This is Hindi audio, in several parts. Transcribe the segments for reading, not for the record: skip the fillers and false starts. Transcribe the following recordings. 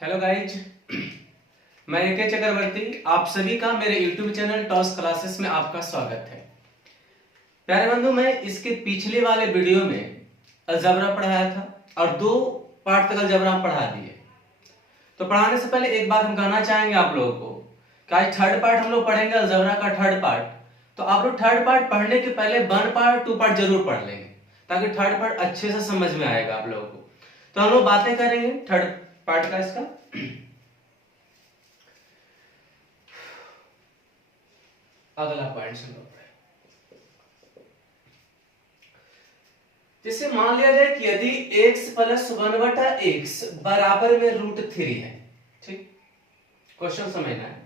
हेलो गाइज, मैं AK चक्रवर्ती। आप सभी का मेरे YouTube चैनल टॉस क्लासेस में आपका स्वागत है। प्यारे बंधु, मैं इसके पिछले वाले वीडियो में अलजबरा पढ़ाया था और 2 पार्ट तक अलजबरा पढ़ा दिए। तो पढ़ाने से पहले एक बात हम कहना चाहेंगे आप लोगों को कि आज थर्ड पार्ट हम लोग पढ़ेंगे, अलजबरा का थर्ड पार्ट। तो आप लोग थर्ड पार्ट पढ़ने के पहले 1 पार्ट 2 पार्ट जरूर पढ़ लेंगे ताकि थर्ड पार्ट अच्छे से समझ में आएगा आप लोगों को। तो हम लोग बातें करेंगे थर्ड पार्ट का। इसका अगला पॉइंट सुनो। जैसे मान लिया जाए कि यदि x प्लस 1/x बराबर में √3 है, ठीक, क्वेश्चन समझना है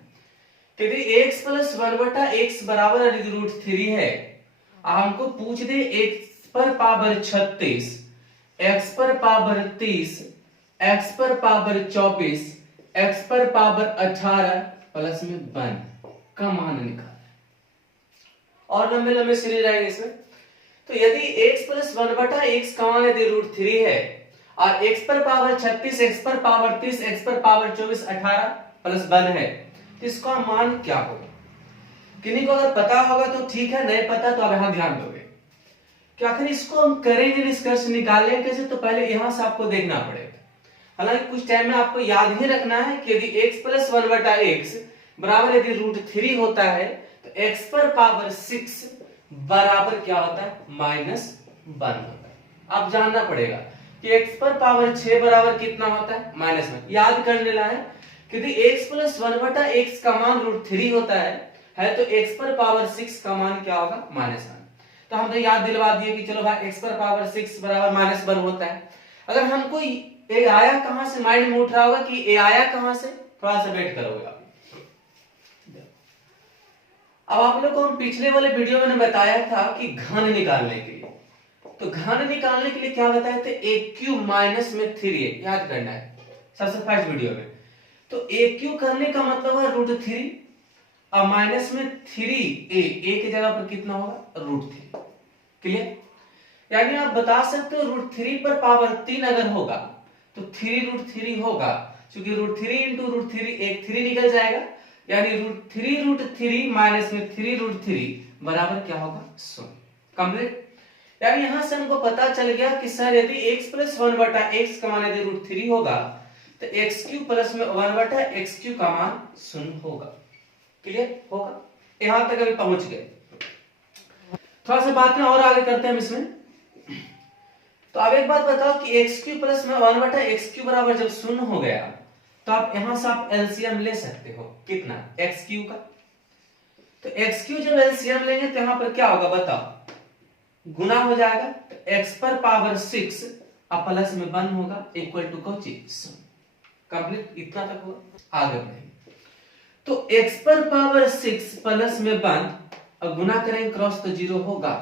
कि यदि x प्लस 1/x बराबर यदि √3 है, हमको पूछ दे x पर पावर 36, x पर पावर 30, x पर पावर 24, x पर पावर 18 प्लस में 1 का मान निकाल। और लंबे लंबे सीरीज आएंगे इसमें। तो यदि x प्लस 1/x का मान यदि √3 है और x पर पावर 36, x पर पावर 30, x पर पावर 24, 18 प्लस 1 है, तो इसका मान क्या होगा? किन्हीं को अगर पता होगा तो ठीक है, नहीं पता तो आप यहां ध्यान दोगे कि आखिर इसको हम करेंगे निष्कर्ष निकालेंगे कैसे, तो पहले यहां से आपको देखना पड़ेगा। हालांकि कुछ टाइम में आपको याद ही रखना है कि यदि x प्लस 1/x बराबर यदि √3 होता है तो x पर पावर 6 बराबर क्या होता है? -1 होता है। आप जानना पड़ेगा कि x पर पावर 6 बराबर कितना होता है? -1। याद कर लेना है कि यदि x प्लस 1/x का मान √3 होता है तो x पर पावर 6 का मान क्या होगा? -1। तो हमने याद दिलवा दिए कि चलो भाई x पर पावर 6 बराबर -1 होता है। अगर हमको ये आया कहां से, माइंड में उठ रहा होगा कि ये आया कहां से, थोड़ा सा वेट करोगे आप। अब आप लोग को हम पिछले वाले वीडियो में बताया था कि घन निकालने के लिए, तो घन निकालने के लिए क्या बताए थे? AQ माइनस में 3a, याद करना है सबसे फर्स्ट वीडियो में। तो AQ करने का मतलब है √3 और माइनस में 3a, a की जगह पर कितना होगा? √3। क्लियर? यानी आप बता सकते हो √3 पर पावर 3 अगर होगा तो 3√3 होगा, क्योंकि √3 इंटू √3 एक 3 निकल जाएगा, यानी √3 माइनस में 3√3 बराबर क्या होगा? 0। कंप्लीट। यानी यहां से हमको पता चल गया कि सर यदि x प्लस 1/x का मान यदि √3 होगा तो x³ प्लस में 1/x³ का मान 0 होगा। क्लियर होगा? यहां तक अभी पहुंच गए। थोड़ा सा बातें और आगे करते हैं इसमें। तो अब एक बात बताओ कि x³ प्लस में 1/x³ बराबर जब 0 हो गया तो आप यहां से आप एलसीएम ले सकते हो। कितना? x³ का। तो x³ जब एलसीएम लेंगे तो यहां पर क्या होगा बताओ? गुना हो जाएगा, तो x पर पावर 6 और प्लस में 1 होगा इक्वल टू को चीज कंप्लीट। इतना तक होगा, आगे बढ़ेंगे। तो x पर पावर 6 प्लस में 1 और गुना करेंगे क्रॉस तो 0 होगा।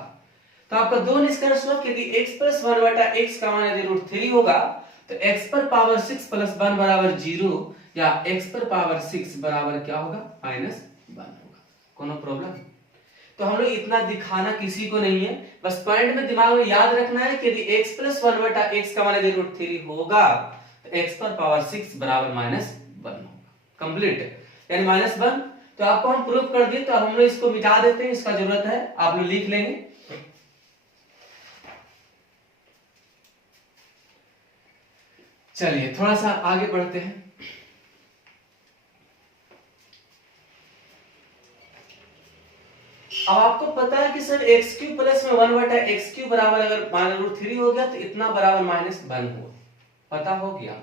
तो आपका 2 निष्कर्ष हुआ कि यदि x प्लस 1/x का मान यदि √3 होगा तो x पर पावर 6 प्लस 1 बराबर 0 या x पर पावर 6 बराबर क्या होगा? -1 होगा। कोनो प्रॉब्लम? तो हम लोग इतना दिखाना किसी को नहीं है, बस पॉइंट में दिमाग में याद रखना है कि यदि x प्लस 1/x का मान यदि √3 होगा तो x पर पावर 6 बराबर -1 होगा। कंप्लीट। यानी -1। तो आपको हम प्रूव कर दिए, तो हम लोग इसको मिटा देते हैं, इसका जरूरत है आप लोग लिख लेंगे। चलिए थोड़ा सा आगे बढ़ते हैं। अब आपको पता है कि सर x³ प्लस में 1/x³ बराबर अगर √3 हो गया तो इतना बराबर -1 हुआ, पता हो गया।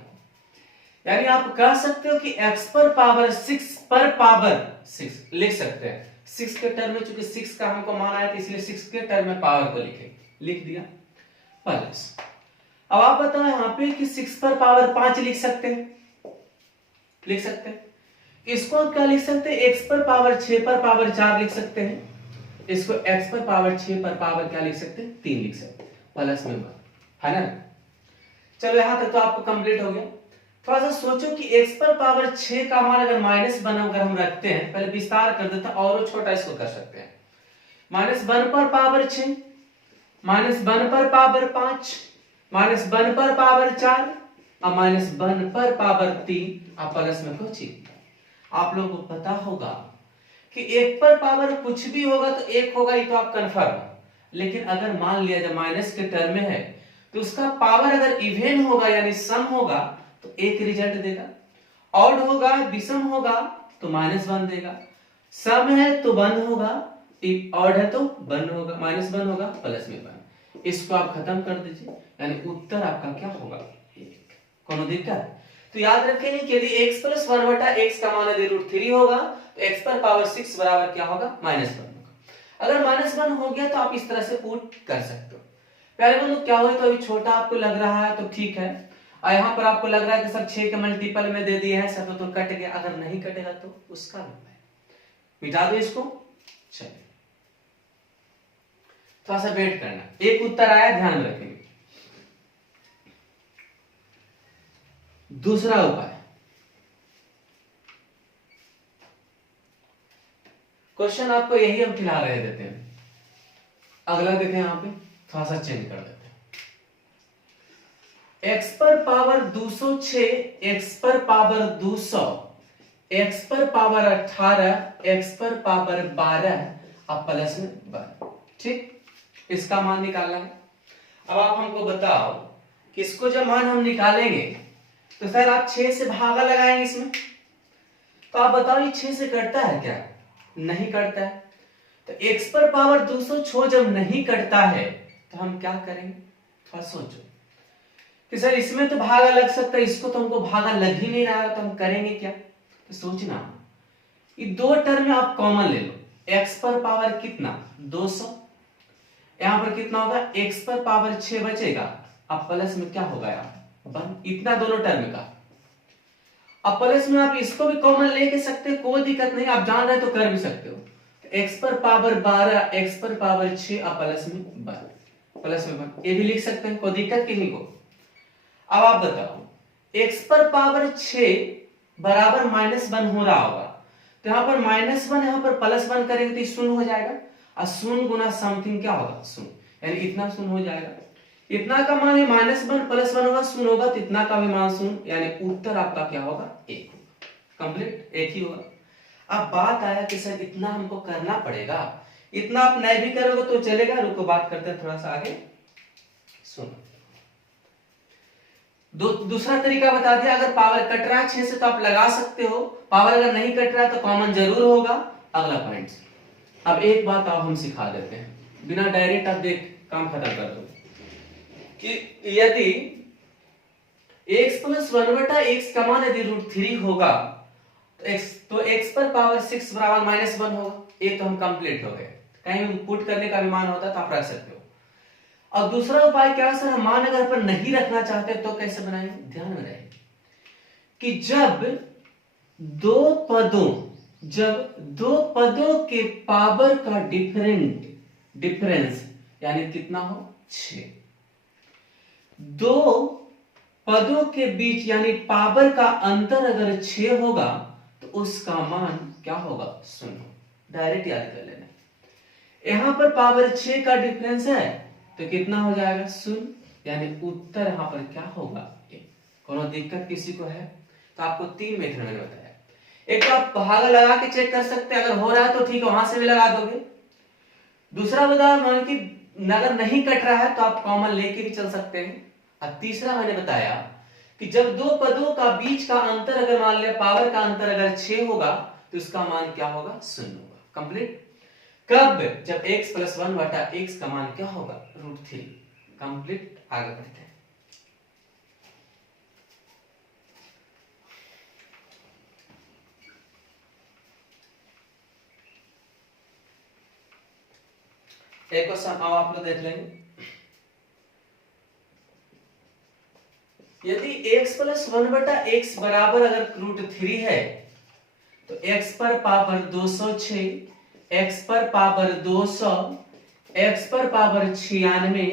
यानी आप कह सकते हो कि x पर पावर 6 पर पावर 6 लिख सकते हैं। 6 के टर्म में, चूंकि 6 का हमको मान आया था इसलिए 6 के टर्म में पावर को लिख दिया प्लस। अब आप बताओ यहाँ पे कि 6 पर पावर 5 लिख सकते हैं, लिख सकते हैं। इसको क्या लिख सकते हैं? x पर पावर 6 पर पावर 4 लिख सकते हैं। इसको x पर पावर 6 पर पावर क्या लिख सकते हैं? 3 लिख सकते हैं, प्लस में 1, है ना? चलो यहां तक तो आपको कंप्लीट हो गया। थोड़ा सा सोचो कि x पर पावर 6 का मान अगर -1 अगर हम रखते हैं, पहले विस्तार कर देता और छोटा इसको कर सकते हैं। -1 पर पावर 6, -1 पर पावर 5, -1 पर पावर 4, अब -1 पर पावर 3 अब प्लस में पहुंची। आप लोगों को पता होगा कि 1 पर पावर कुछ भी होगा तो 1 होगा, ये तो आप कन्फर्म। लेकिन अगर मान लिया जब माइनस के टर्म में है तो उसका पावर अगर इवन होगा यानी सम होगा तो 1 रिजल्ट देगा, ऑड होगा विषम होगा तो -1 देगा, सम है तो 1 होगा, ऑड है तो 1 होगा, -1 होगा प्लस में 1। इसको आप खत्म कर दीजिए यानी उत्तर आपका क्या होगा 1। कोनो दिक्कत? तो याद रखेंगे कि यदि x + 1 बटा x का मान यदि √3 होगा तो x पर पावर 6 बराबर क्या होगा -1 होगा। अगर -1 हो गया तो आप इस तरह से पुट कर सकते हो। पहले बंधु क्या हुआ, तो अभी छोटा आपको लग रहा है तो ठीक है, और यहाँ पर आपको लग रहा है कि सब 6 के मल्टीपल में दे दिए हैं सब तो कट गया, अगर नहीं कटेगा तो उसका मिटा दो इसको। चलिए थोड़ा सा वेट करना, एक उत्तर आया ध्यान रखेंगे। दूसरा उपाय, क्वेश्चन आपको यही हम फिलहाल रह देते हैं, अगला देखें यहां पे थोड़ा सा चेंज कर देते हैं। x पर पावर 206, x पर पावर 200, x पर पावर 18, x पर पावर 12 अब प्लस में 1। ठीक, इसका मान निकालना है। अब आप हमको बताओ कि इसको जब मान हम निकालेंगे तो सर आप 6 से भागा लगाएंगे इसमें, तो आप बताओ ये 6 से कटता है क्या? नहीं कटता है। तो x पर पावर 206 जब नहीं कटता है तो हम क्या करेंगे, थोड़ा सोचो कि सर इसमें तो भागा लग सकता है, इसको तो हमको भागा लग ही नहीं रहा है, तो हम करेंगे क्या? तो सोचना, ये दो टर्म में आप कॉमन ले लो, x पर पावर कितना 200, यहां पर कितना होगा x पर पावर 6 बचेगा, अब प्लस में क्या होगा यार 1, इतना दोनों टर्म का। अब प्लस में आप इसको भी कॉमन लेके सकते हो, कोई दिक्कत नहीं, आप जान रहे तो कर भी सकते हो। x पर पावर 12, x पर पावर 6 अब प्लस में 1, प्लस में 1 ये भी लिख सकते हैं, कोई दिक्कत किसी को। अब आप बताओ x पर पावर 6 बराबर -1 हो रहा होगा, तो यहां पर -1 यहां पर +1 करेंगे तो शून्य हो जाएगा, और शून्य गुना समथिंग क्या होगा शून्य, यानी इतना शून्य हो जाएगा। इतना का मान है -1 + 1 होगा शून्य होगा, तो इतना का भी मान शून्य, यानी उत्तर आपका क्या होगा 1 होगा, कंप्लीट 1 ही होगा। अब बात आया कि सर इतना हमको करना पड़ेगा, इतना आप नहीं भी करोगे तो चलेगा, रुको बात करते हैं थोड़ा सा आगे सुनो। दूसरा तरीका बता दिया, अगर पावर कट रहा है 6 से तो आप लगा सकते हो, पावर अगर नहीं कट रहा है तो कॉमन जरूर होगा। अगला पॉइंट, अब एक बात आप हम सिखा देते हैं, बिना डायरेक्ट आप देख काम खत्म कर दो, कि यदि x + 1 बटा x का मान यदि √3 होगा तो x पर पावर 6 बराबर -1 होगा, एक तो हम कंप्लीट हो गए, कहीं भी पुट करने का भी मान होता तो आप रख सकते हो। और दूसरा उपाय क्या है सर, हम मान अगर पर नहीं रखना चाहते तो कैसे बनाएंगे, ध्यान में रहे कि जब दो पदों के पावर का डिफरेंस यानी कितना हो 6, दो पदों के बीच यानी पावर का अंतर अगर 6 होगा तो उसका मान क्या होगा 0। डायरेक्ट याद कर लेना, यहां पर पावर 6 का डिफरेंस है तो कितना हो जाएगा 0, यानी उत्तर यहां पर क्या होगा 1। कोनो दिक्कत किसी को है तो आपको 3 मेथड मैंने बताया, एक तो आप भागा लगा के चेक कर सकते हैं, अगर हो रहा है तो ठीक है वहां से भी लगा दोगे। दूसरा बता मान कि अगर नहीं कट रहा है तो आप कॉमन लेके भी चल सकते हैं। और तीसरा मैंने बताया कि जब दो पदों का बीच का अंतर अगर मान लिया पावर का अंतर अगर 6 होगा तो इसका मान क्या होगा 0 होगा, कंप्लीट। कब, जब x + 1 बटा x का मान क्या होगा √3, कंप्लीट। आगे बढ़ते हैं, एक क्वेश्चन आओ आप लोग देख लेंगे। यदि x + 1 बटा x बराबर अगर √3 है तो x पर पावर 206, x पर पावर 200, x पर पावर 96,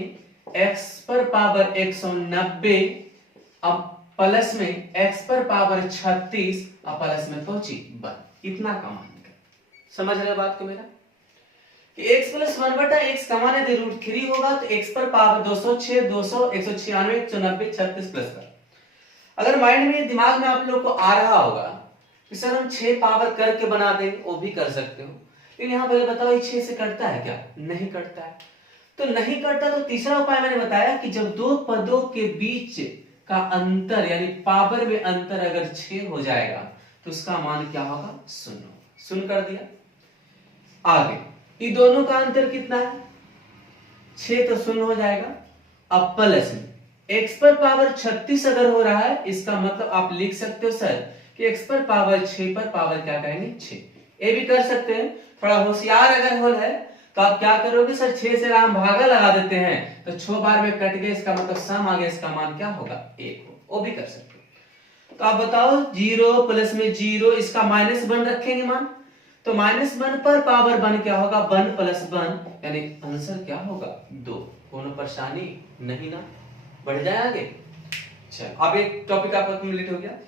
x पर पावर 190, अब प्लस में x पर पावर 36 अब प्लस में पहुंची 1, इतना का मान निकला। समझ रहे बात को मेरा कि x + 1 बटा x का मान यदि √3 होगा तो x पर पावर 206, 200, 196, 190, 36 प्लस का अगर माइंड में दिमाग में आप लोग को आ रहा होगा कि सर हम 6 पावर करके बना देंगे, वो भी कर सकते हो, लेकिन यहाँ पहले बताओ ये 6 से कटता है क्या? नहीं कटता है। तो नहीं कटता तो तीसरा उपाय मैंने बताया कि जब दो पदों के बीच का अंतर यानी पावर में अंतर अगर 6 हो जाएगा तो उसका मान क्या होगा? 0। शून्य कर दिया। आगे ये दोनों का अंतर कितना है? 6, तो 0 हो जाएगा। अब प्लस में x पर पावर 36 अगर हो रहा है, इसका मतलब आप लिख सकते हो सर कि x पर पावर 6 पर पावर क्या कहेंगे? 6। ये भी कर सकते हैं। थोड़ा होशियार अगर होल है तो आप क्या करोगे सर, 6 से हम भागा लगा देते हैं तो 6 बार में कट गए, इसका मतलब सम आ गया, इसका मान क्या होगा? 1 हो। वो भी कर सकते हो। तो आप बताओ 0 प्लस में 0, इसका -1 रखेंगे मान, तो -1 पर पावर 1 क्या होगा? 1 + 1 यानी आंसर क्या होगा? 2। कोनो परेशानी नहीं ना? बढ़ जाए आगे। चलो अब एक टॉपिक आपका कंप्लीट हो गया।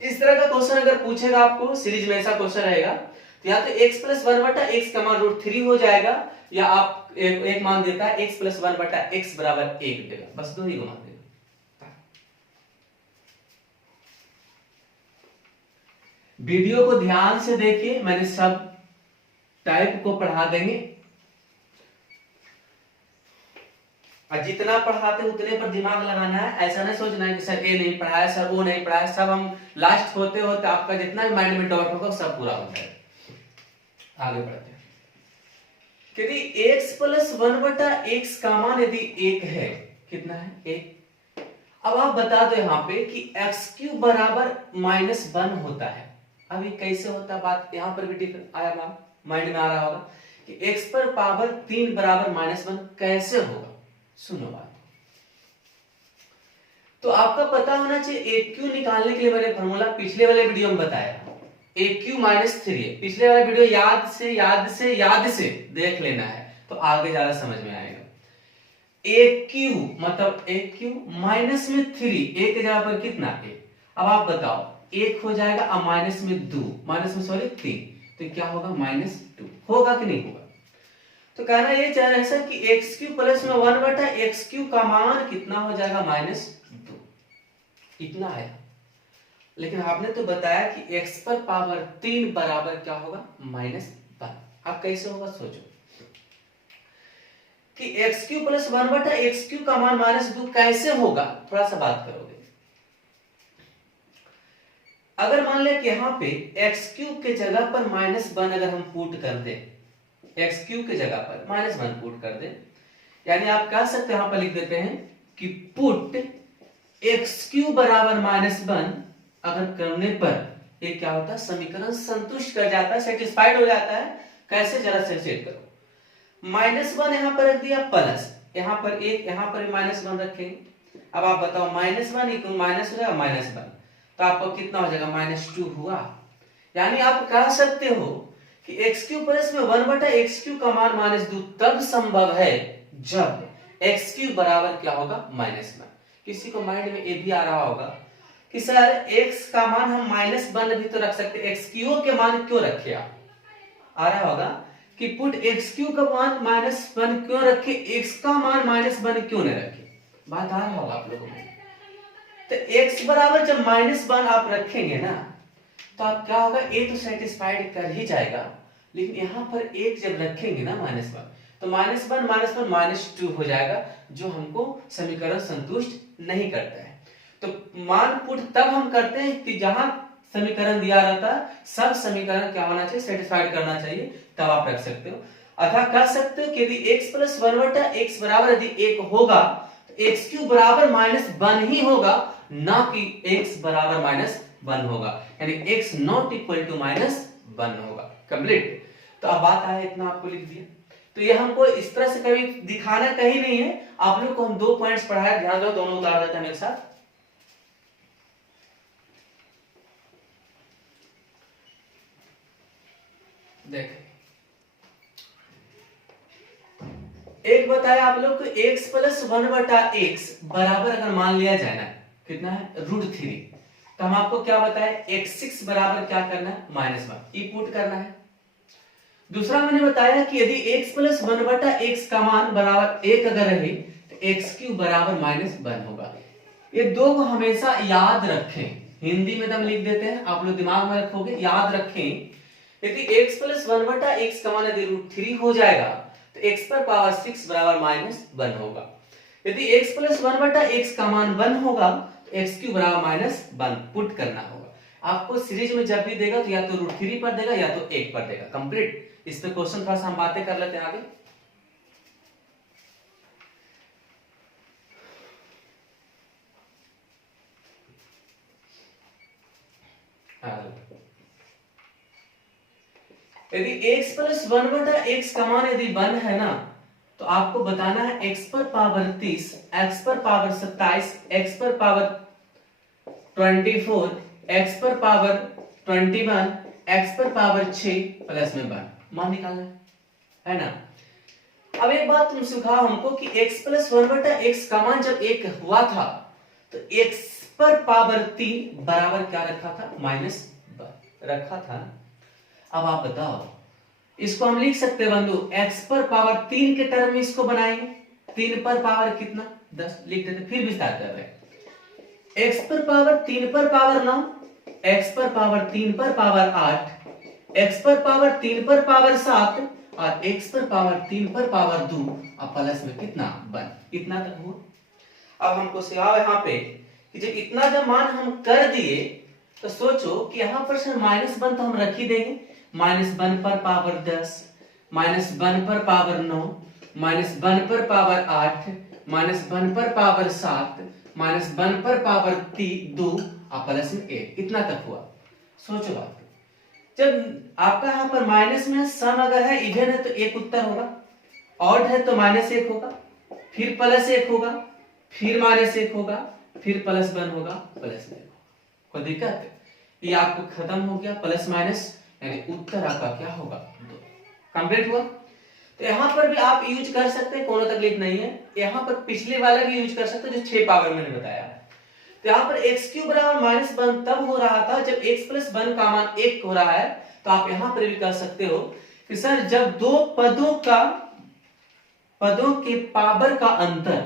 इस तरह का क्वेश्चन अगर पूछेगा आपको, सीरीज में ऐसा क्वेश्चन रहेगा तो या तो x + 1/x का मान √3 हो जाएगा, या आप एक मान देता है x + 1/x = 1 देगा, बस दो ही मान देगा। वीडियो को ध्यान से देखिए, मैंने सब टाइप को पढ़ा देंगे और जितना पढ़ाते उतने पर दिमाग लगाना है। ऐसा नहीं सोचना है कि सर ये नहीं पढ़ाया, सर वो नहीं पढ़ाया, सब हम लास्ट होते होते आपका जितना भी माइंड में डाउट होगा सब पूरा होता है। आगे बढ़ते हैं। यदि x + 1/x का मान यदि 1 है, कितना है? 1। अब आप बता दो यहाँ पे कि x³ = -1 होता है। अब ये कैसे होता है? बात यहाँ पर भी आया माइंड में आ रहा होगा कि x पर पावर 3 = -1 कैसे होगा? सुनो बात। तो आपका पता होना चाहिए AQ निकालने के लिए मैंने फॉर्मूला पिछले वाले वीडियो में बताया, AQ - 3। पिछले वाला वीडियो याद से देख लेना है तो आगे ज्यादा समझ में आएगा। AQ मतलब AQ माइनस में 3, एक के जगह पर कितना? 1। अब आप बताओ 1 हो जाएगा और माइनस में 3, तो क्या होगा? -2 होगा कि नहीं होगा? तो कहना ये चाह रहे हैं सर कि x³ प्लस में 1/x³ का मान कितना हो जाएगा? -2। इतना है, लेकिन आपने तो बताया कि x पर पावर 3 बराबर क्या होगा? -1। अब कैसे होगा सोचो कि x³ प्लस 1/x³ का मान -2 कैसे होगा? थोड़ा सा बात करोगे। अगर मान ले कि यहाँ पे x³ के जगह पर -1 अगर हम पुट कर दें, x³ के जगह पर -1 पुट कर दें, यानी आप कह सकते हैं, यहां पर लिख देते हैं कि पुट x³ = -1 अगर करने पर ये क्या होता है? समीकरण संतुष्ट कर जाता है, सेटिस्फाइड हो जाता है। कैसे? जरा से चेक करो। -1 यहां पर रख दिया, प्लस यहां पर 1, यहां पर -1 रखेंगे। अब आप बताओ -1 माइनस हो जाएगा -1, तो आपको कितना हो जाएगा? -2 हुआ। यानी आप कह सकते हो कि x³ प्लस में 1/x³ का मान -2 तब संभव है जब x³ बराबर क्या होगा? -1। किसी को माइंड में ये भी आ रहा होगा कि सर x का मान हम -1 भी तो रख सकते, x³ के मान क्यों रखे? आप आ रहा होगा कि पुट x³ का मान -1 क्यों रखे, x का मान -1 क्यों नहीं रखे? बात आ रहा होगा आप लोगों में। तो x बराबर जब -1 आप रखेंगे ना, तो आप क्या होगा? ए तो सेटिस्फाइड कर ही जाएगा, लेकिन यहां पर 1 जब रखेंगे ना -1, तो -1 -2 हो जाएगा, जो हमको समीकरण संतुष्ट नहीं करता है। तो मान पुट तब हम करते हैं कि जहां समीकरण दिया रहता है, सब समीकरण क्या होना चाहिए? सेटिस्फाइड करना चाहिए, तब आप रख सकते हो। अतः कह सकते हो कि यदि x + 1/x बराबर यदि 1 होगा तो x³ बराबर -1 ही होगा, ना कि x बराबर -1 होगा, यानी x नॉट इक्वल टू -1 होगा। कंप्लीट। तो अब बात आया, इतना आपको लिख दिया। तो ये हमको इस तरह से कभी दिखाना कहीं नहीं है। आप लोग को हम 2 पॉइंट्स पढ़ाया, ध्यान दो, दोनों उतार देते हैं मेरे साथ। देखें, एक बताया आप लोग को x + 1/x बराबर अगर मान लिया जाए ना, कितना है? √3। तो हम आपको क्या बताया? x6 बराबर क्या करना है? -1, ई पुट करना है। दूसरा मैंने बताया कि यदि x + 1/x का मान बराबर 1 अगर रहे तो x³ बराबर -1 होगा। ये दो को हमेशा याद रखें, हिंदी में हम लिख देते हैं, आप लोग दिमाग में रखोगे, याद रखें। यदि x प्लस 1/x का मान यदि √3 हो जाएगा तो x पर पावर 6 बराबर -1 होगा। यदि x प्लस 1/x का मान 1 होगा तो x³ बराबर -1 पुट करना होगा। आपको सीरीज में जब भी देगा तो या तो √3 पर देगा या तो 1 पर देगा। कंप्लीट। इस पे क्वेश्चन थोड़ा सा हम बातें कर लेते हैं आगे। यदि x प्लस 1/x का मान यदि 1 है ना तो आपको बताना है x पर पावर 30, x पर पावर 27, x पर पावर 24, x पर पावर 21, x पर पावर 6 प्लस में 1 मान निकालना है ना। अब एक बात तुम सिखाओ हमको कि x प्लस 1/x का मान जब 1 हुआ था तो x पर पावर 3 बराबर क्या रखा था? -1 रखा था ना। अब आप बताओ, इसको हम लिख सकते हैं बंधु, x पर पावर 3 के टर्म में इसको बनाएंगे। 3 पर पावर कितना? 10 लिख देते, फिर विस्तार कर रहे हैं। x पर पावर 3 पर पावर 9, x पर पावर 3 पर पावर 8, x पर पावर 3 पर पावर 7 और x पर पावर 3 पर पावर 2 और प्लस में कितना? 1। इतना तक हुआ। अब हमको सिखाओ यहाँ पे कि जब इतना जब मान हम कर दिए तो सोचो कि यहाँ पर से -1 तो हम रख ही देंगे। -1 पर पावर 10, -1 पर पावर 9, -1 पर पावर 8, -1 पर पावर 7, -1 पर पावर 2 और प्लस में 1। इतना तक हुआ। सोचो बात, जब आपका यहाँ पर माइनस में सम अगर है, इवन है तो एक उत्तर होगा, ऑड है तो -1 होगा, फिर +1 होगा, फिर -1 होगा, फिर +1 होगा, प्लस में कोई दिक्कत? ये आपको खत्म हो गया, प्लस माइनस यानी उत्तर आपका क्या होगा? 2। कंप्लीट हुआ। तो यहाँ पर भी आप यूज कर सकते हैं, कोनो तकलीफ नहीं है। यहाँ पर पिछले वाला भी यूज कर सकते हैं जो 6 पावर मैंने बताया है। तो यहाँ पर x³ बराबर -1 तब हो रहा था जब x प्लस 1 का मान 1 हो रहा है। तो आप यहाँ पर भी कर सकते हो कि सर जब दो पदों के पावर का अंतर,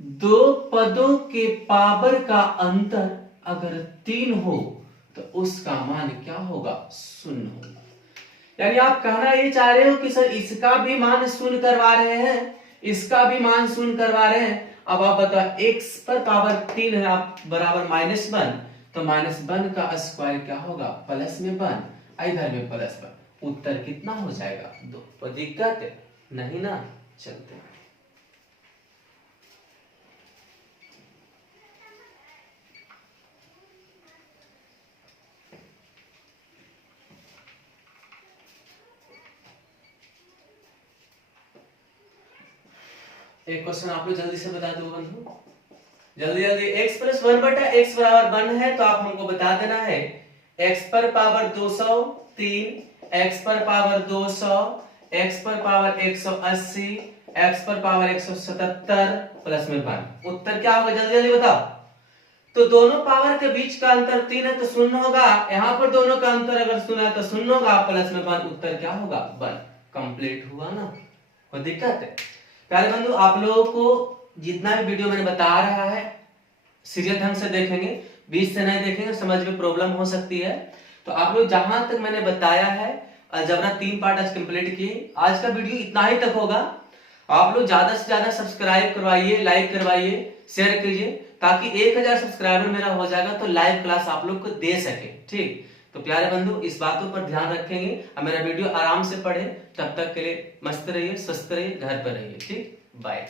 दो पदों के पावर का अंतर अगर 3 हो तो उसका मान क्या होगा? 0 होगा। यानी आप कहना ये चाह रहे हो कि सर इसका भी मान 0 करवा रहे हैं, इसका भी मान 0 करवा रहे हैं। अब आप बताओ x पर पावर 3 है आप बराबर -1 तो -1 का स्क्वायर क्या होगा? प्लस में 1, इधर में +1, उत्तर कितना हो जाएगा? 2। तो दिक्कत नहीं ना। चलते हैं एक क्वेश्चन आप लोग जल्दी से बता दो बंधु, जल्दी जल्दी। x प्लस 1/x बराबर 1 है तो आप हमको बता देना है x पर पावर 203, x पर पावर 200, x पर पावर 180, x पर पावर 177 प्लस में 1। उत्तर क्या होगा? जल्दी जल्दी बताओ। तो दोनों पावर के बीच का अंतर 3 है तो 0 होगा। यहाँ पर दोनों का अंतर अगर 0 है तो 0 होगा, प्लस में 1, उत्तर क्या होगा? 1। कंप्लीट हुआ ना। कोई दिक्कत है? प्यारे बंधु, आप लोगों को जितना भी वीडियो मैंने बता रहा है सीरियस ढंग से देखेंगे, बीच से नहीं देखेंगे, समझ में प्रॉब्लम हो सकती है। तो आप लोग जहां तक मैंने बताया है अलजेब्रा 3 पार्ट आज कंप्लीट किए। आज का वीडियो इतना ही तक होगा। आप लोग ज्यादा से ज्यादा सब्सक्राइब करवाइए, लाइक करवाइए, शेयर कीजिए, ताकि 1000 सब्सक्राइबर मेरा हो जाएगा तो लाइव क्लास आप लोग को दे सके। ठीक, तो प्यारे बंधु इस बातों पर ध्यान रखेंगे और मेरा वीडियो आराम से पढ़े। तब तक के लिए मस्त रहिए, स्वस्थ रहिए, घर पर रहिए। ठीक, बाय।